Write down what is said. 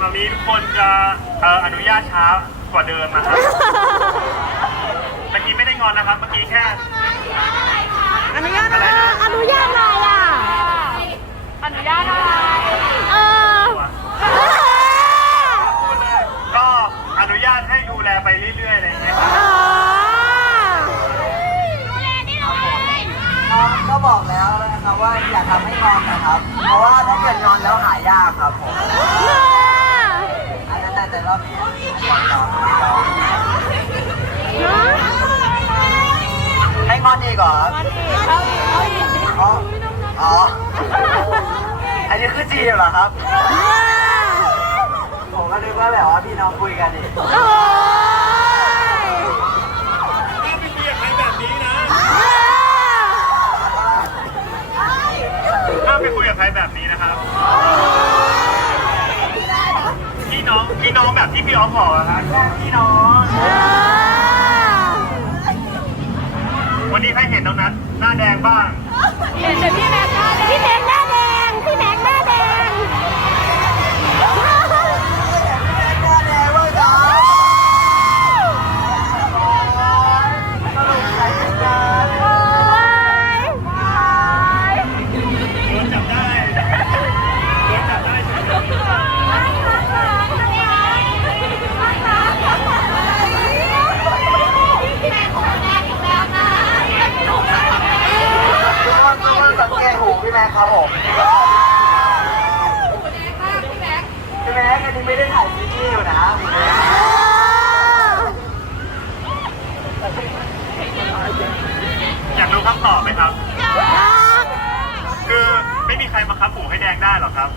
มามีทุกคนจะเอ่ออนุญาตช้ากว่าเดิมนะครับ เมื่อกี้ไม่ได้งอนนะครับ เมื่อกี้แค่ อนุญาตอะไรอนุญาตอะไรอะ อนุญาตอะไรเออพูดเลยก็อนุญาตให้ดูแลไปเรื่อยๆอะไรอย่างเงี้ยครับอ๋อน้องก็บอกแล้วนะครับว่าอย่าทำให้งอนนะครับ เพราะว่าถ้าเกิดงอนแล้วหายากครับผมอันนั้นแต่แต่ รอบนี้น้องให้งอนอีกเหรออ๋ออ๋อ อันนี้คือจีบเหรอครับ ผมก็นึกว่าแบบว่าพี่น้องคุยกันอีก โอ้ย ถ้าไปเรียกใครแบบนี้นะถ้าไปคุยกับใครแบบนี้นะครับ พี่ น้องพี่น้องแบบที่พี่ออฟบอกอะครับแค่พี่น้อง วันนี้ใครเห็นน้องนัทหน้าแดงบ้าง เห็นแต่พี่แม็กซ์ได้เลยพี่แม็ก ตหูพี่แม็กครับผมพี่แม็กอันนี้ไม่ได้ถ่ายซีรีส์อยู่นะพี่แม็กอยากรู้คำตอบไหมครับ คือไม่มีใครมาคับหูให้แดงได้หรอกครับ